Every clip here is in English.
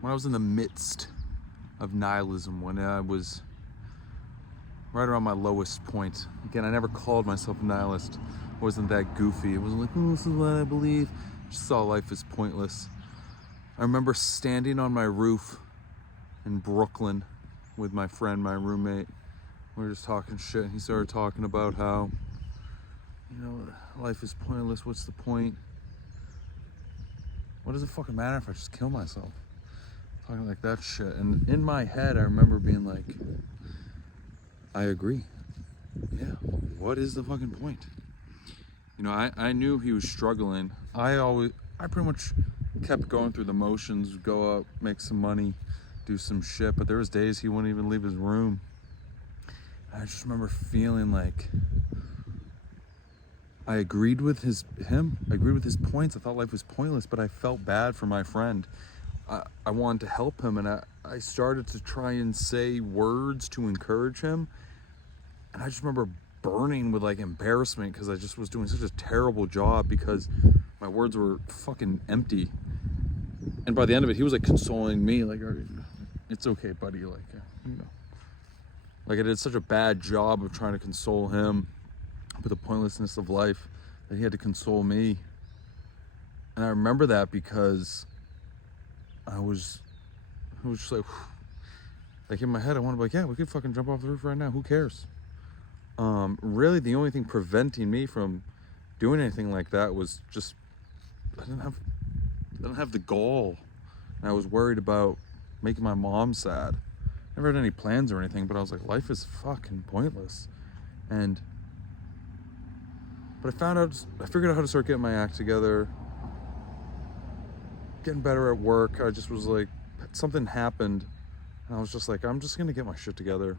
when I was in the midst of nihilism, when I was right around my lowest point. Again, I never called myself a nihilist. I wasn't that goofy. It wasn't like, oh, this is what I believe. I just saw life as pointless. I remember standing on my roof in Brooklyn with my friend, my roommate. We were just talking shit, and he started talking about how, life is pointless. What's the point? What does it fucking matter if I just kill myself? Talking like that shit. And in my head, I remember being like, I agree. Yeah, what is the fucking point? I knew he was struggling. I pretty much kept going through the motions, go out, make some money, do some shit, but there was days he wouldn't even leave his room. I just remember feeling like I agreed with him. I agreed with his points. I thought life was pointless, but I felt bad for my friend. I wanted to help him, and I started to try and say words to encourage him. And I just remember burning with embarrassment because I just was doing such a terrible job because my words were fucking empty. And by the end of it, he was consoling me, it's okay, buddy. I did such a bad job of trying to console him with the pointlessness of life that he had to console me. And I remember that because I was just in my head, I wanted to be like, yeah, we could fucking jump off the roof right now. Who cares? Really, the only thing preventing me from doing anything like that was just I didn't have the gall. And I was worried about making my mom sad. Never had any plans or anything, but I was like, life is fucking pointless. But I figured out how to start getting my act together, getting better at work. I just was like, something happened, and I was just like, I'm just gonna get my shit together.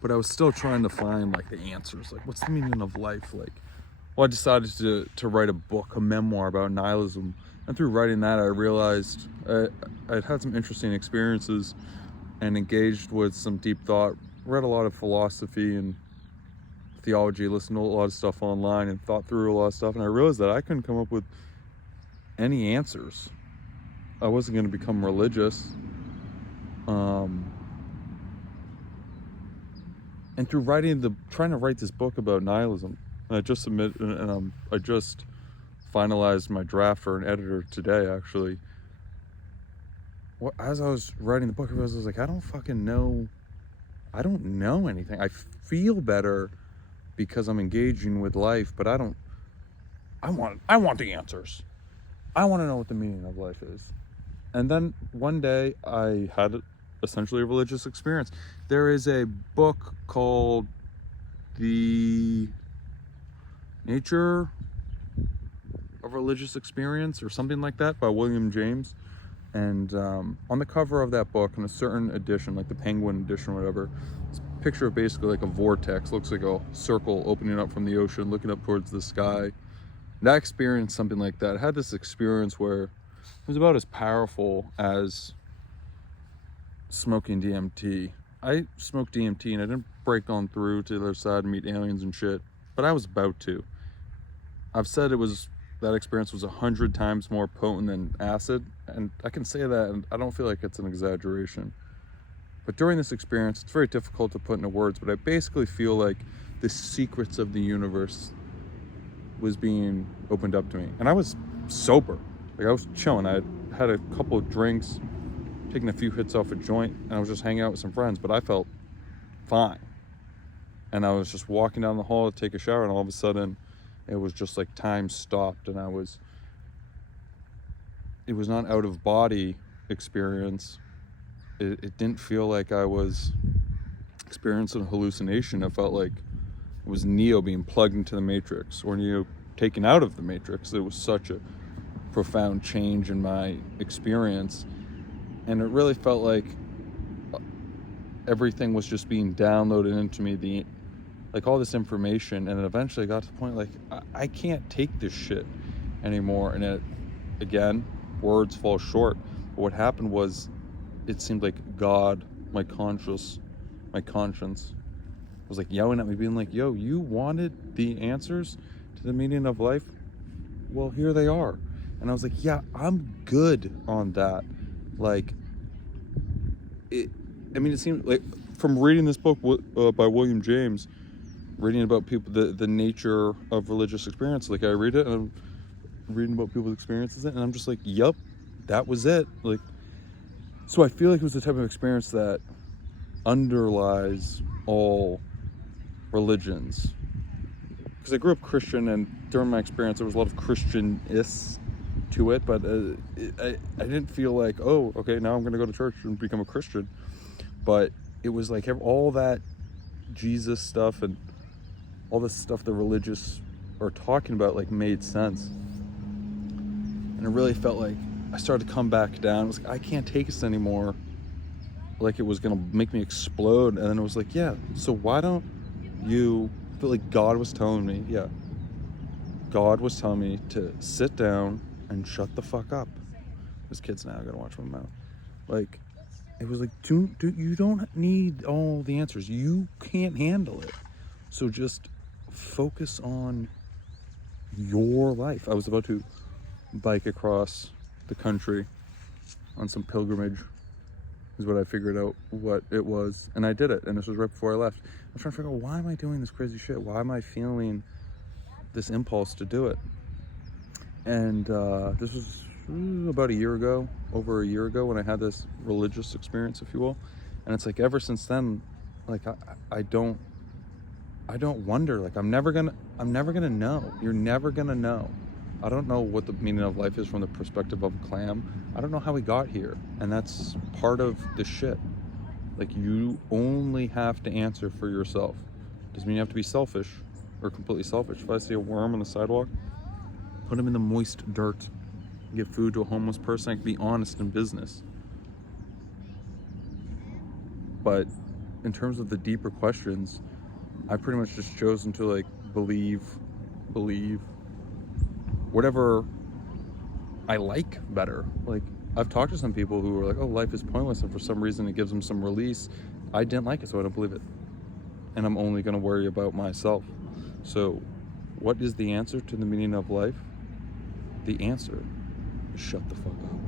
But I was still trying to find the answers. What's the meaning of life? I decided to write a book, a memoir about nihilism. And through writing that, I realized I'd had some interesting experiences and engaged with some deep thought, read a lot of philosophy and theology, listened to a lot of stuff online and thought through a lot of stuff. And I realized that I couldn't come up with any answers. I wasn't going to become religious. And through trying to write this book about nihilism, and I just finalized my draft for an editor today, actually. As I was writing the book, I was like, I don't fucking know. I don't know anything. I feel better because I'm engaging with life, but I want the answers. I want to know what the meaning of life is. And then one day I had essentially a religious experience. There is a book called The Nature of Religious Experience or something like that by William James. And on the cover of that book, in a certain edition, like the Penguin edition or whatever, it's a picture of basically a vortex. Looks like a circle opening up from the ocean, looking up towards the sky. And I experienced something like that. I had this experience where it was about as powerful as smoking DMT. I smoked DMT and I didn't break on through to the other side and meet aliens and shit, but I was about to. I've said that experience was 100 times more potent than acid, and I can say that and I don't feel like it's an exaggeration. But during this experience, it's very difficult to put into words, but I basically feel like the secrets of the universe was being opened up to me. And I was sober. I was chilling. I had a couple of drinks, taking a few hits off a joint, and I was just hanging out with some friends, but I felt fine. And I was just walking down the hall to take a shower, and all of a sudden it was just time stopped, and it was not out of body experience. It didn't feel like I was experiencing a hallucination. It felt like it was Neo being plugged into the Matrix, or Neo taken out of the Matrix. It was such a profound change in my experience, and it really felt like everything was just being downloaded into me, all this information. And it eventually got to the point I can't take this shit anymore. And again, words fall short, but what happened was it seemed like God, my conscience was yelling at me, being like, yo, you wanted the answers to the meaning of life? Well, here they are. And I was like, yeah, I'm good on that. Like, it seemed like, from reading this book by William James, reading about people, the nature of religious experience, like I read it and I'm reading about people's experiences, and I'm just like, yep, that was it. Like, so I feel like it was the type of experience that underlies all religions, because I grew up Christian, and during my experience there was a lot of Christian-ness to it, but I didn't feel like, oh, okay, now I'm gonna go to church and become a Christian. But it was like all that Jesus stuff and all this stuff the religious are talking about, like, made sense. And it really felt like I started to come back down. It was like, I can't take this anymore. Like, it was gonna make me explode. And then it was like, yeah, so why don't you feel like God was telling me, God was telling me to sit down and shut the fuck up. This kid's now gonna watch my mouth. Like, it was like, you don't need all the answers. You can't handle it. So just focus on your life. I was about to bike across the country on some pilgrimage, is what I figured out what it was. And I did it. And this was right before I left. I was trying to figure out, why am I doing this crazy shit? Why am I feeling this impulse to do it? And this was about over a year ago, when I had this religious experience, if you will. And it's like, ever since then, like, I don't wonder. Like, I'm never gonna know. You're never gonna know. I don't know what the meaning of life is from the perspective of a clam. I don't know how we got here, and that's part of the shit. Like, you only have to answer for yourself. Doesn't mean you have to be selfish or completely selfish. If I see a worm on the sidewalk, put him in the moist dirt. Give food to a homeless person. I can be honest in business. But in terms of the deeper questions, I pretty much just chosen to, like, believe whatever I like better. Like, I've talked to some people who are like, oh, life is pointless, and for some reason it gives them some release. I didn't like it, so I don't believe it. And I'm only going to worry about myself. So what is the answer to the meaning of life? The answer is shut the fuck up.